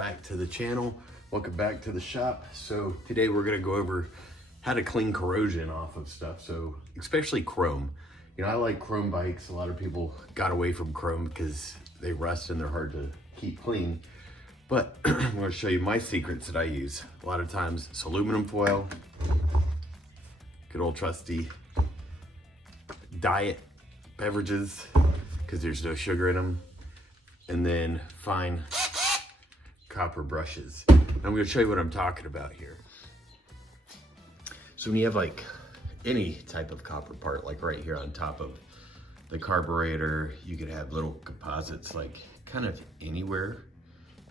back to the channel. Welcome back to the shop. So today we're gonna go over how to clean corrosion off of stuff. So especially chrome. You know, I like chrome bikes. A lot of people got away from chrome because they rust and they're hard to keep clean. But I'm gonna show you my secrets that I use. A lot of times it's aluminum foil, good old trusty diet beverages because there's no sugar in them, and then fine copper brushes. I'm going to show you what I'm talking about here. So when you have like any type of copper part, like right here on top of the carburetor, you could have little composites like kind of anywhere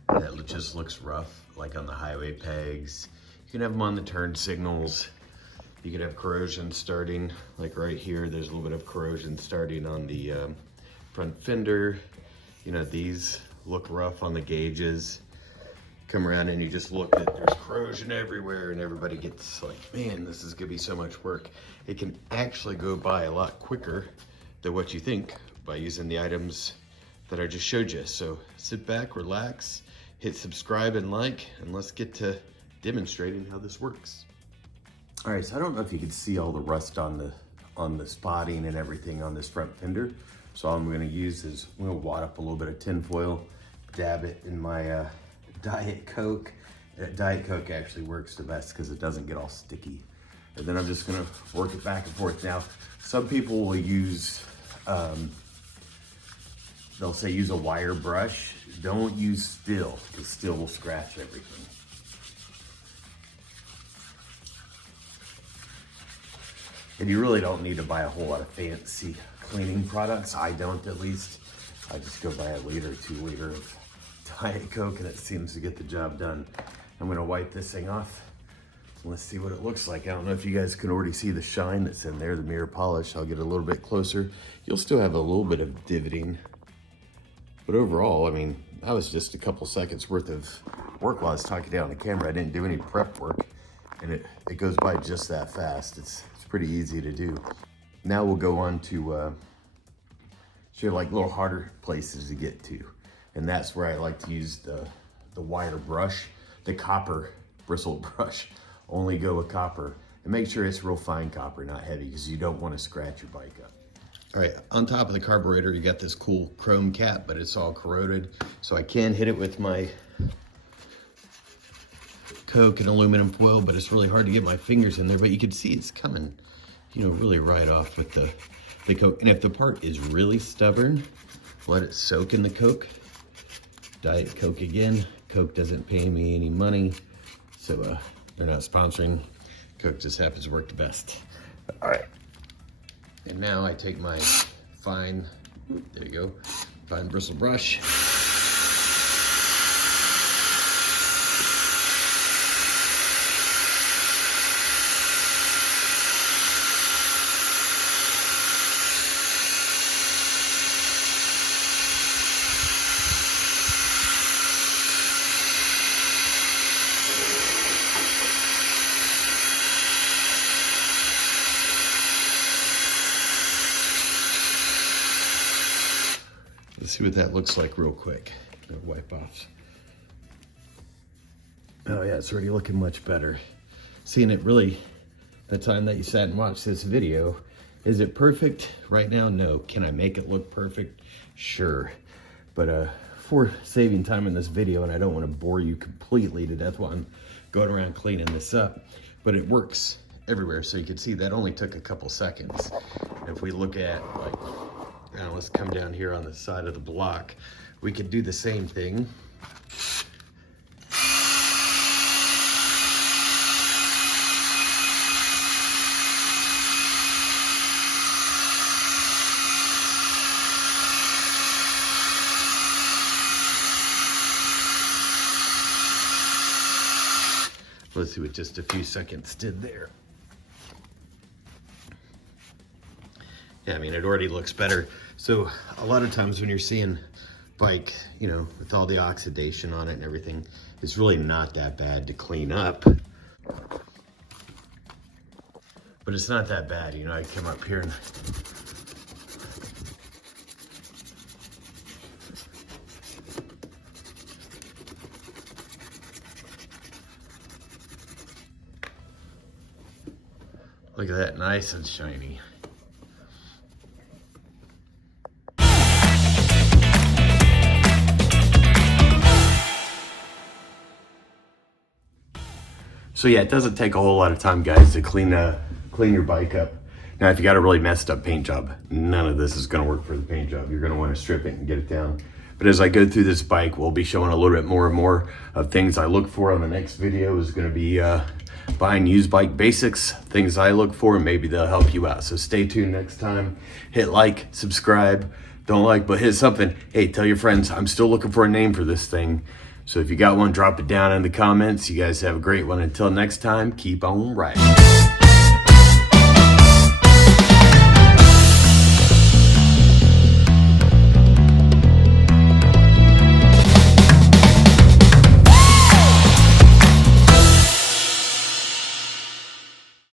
that just looks rough, like on the highway pegs. You can have them on the turn signals. You could have corrosion starting, like right here, there's a little bit of corrosion starting on the front fender. You know, these look rough on the gauges. Come around and you just look at, there's corrosion everywhere, and everybody gets like, man, this is gonna be so much work. It can actually go by a lot quicker than what you think by using the items that I just showed you. So sit back, relax, hit subscribe and like, and let's get to demonstrating how this works. All right, so I don't know if you can see all the rust on the spotting and everything on this front fender. So all I'm gonna use is, I'm gonna wad up a little bit of tin foil, dab it in my Diet Coke. Diet Coke actually works the best because it doesn't get all sticky. And then I'm just gonna work it back and forth. Now, some people will use, they'll say use a wire brush. Don't use steel, because steel will scratch everything. And you really don't need to buy a whole lot of fancy cleaning products. I don't, at least. I just go buy a liter, 2 liter of Diet Coke, and it seems to get the job done. I'm gonna wipe this thing off. Let's see what it looks like. I don't know if you guys can already see the shine that's in there, the mirror polish. I'll get a little bit closer. You'll still have a little bit of divoting. But overall, I mean, that was just a couple seconds worth of work while I was talking down the camera. I didn't do any prep work, and it goes by just that fast. It's pretty easy to do. Now we'll go on to show you like little harder places to get to. And that's where I like to use the wire brush, the copper bristle brush. Only go with copper, and make sure it's real fine copper, not heavy, because you don't want to scratch your bike up. All right, on top of the carburetor, you got this cool chrome cap, but it's all corroded. So I can hit it with my Coke and aluminum foil, but it's really hard to get my fingers in there. But you can see it's coming, you know, really right off with the Coke. And if the part is really stubborn, let it soak in the Coke. Diet Coke again. Coke doesn't pay me any money, so they're not sponsoring. Coke just happens to work the best. All right. And now I take my fine, there you go, fine bristle brush. Let's see what that looks like real quick. Gonna wipe off. Oh yeah, it's already looking much better. Seeing it really, the time that you sat and watched this video, is it perfect? Right now, no. Can I make it look perfect? Sure. But for saving time in this video, and I don't want to bore you completely to death while I'm going around cleaning this up, but it works everywhere. So you can see that only took a couple seconds. If we look at like, now let's come down here on the side of the block. We could do the same thing. Let's see what just a few seconds did there. Yeah, I mean, it already looks better. So a lot of times when you're seeing bike, you know, with all the oxidation on it and everything, it's really not that bad to clean up. But it's not that bad, you know. I come up here and Look at that, nice and shiny. So yeah, it doesn't take a whole lot of time, guys, to clean your bike up. Now, if you got a really messed up paint job, none of this is gonna work for the paint job. You're gonna wanna strip it and get it down. But as I go through this bike, we'll be showing a little bit more and more of things I look for. On the next video is gonna be buying used bike basics, things I look for, and maybe they'll help you out. So stay tuned next time. Hit like, subscribe, don't like, but hit something. Hey, tell your friends, I'm still looking for a name for this thing. So if you got one, drop it down in the comments. You guys have a great one. Until next time, keep on riding.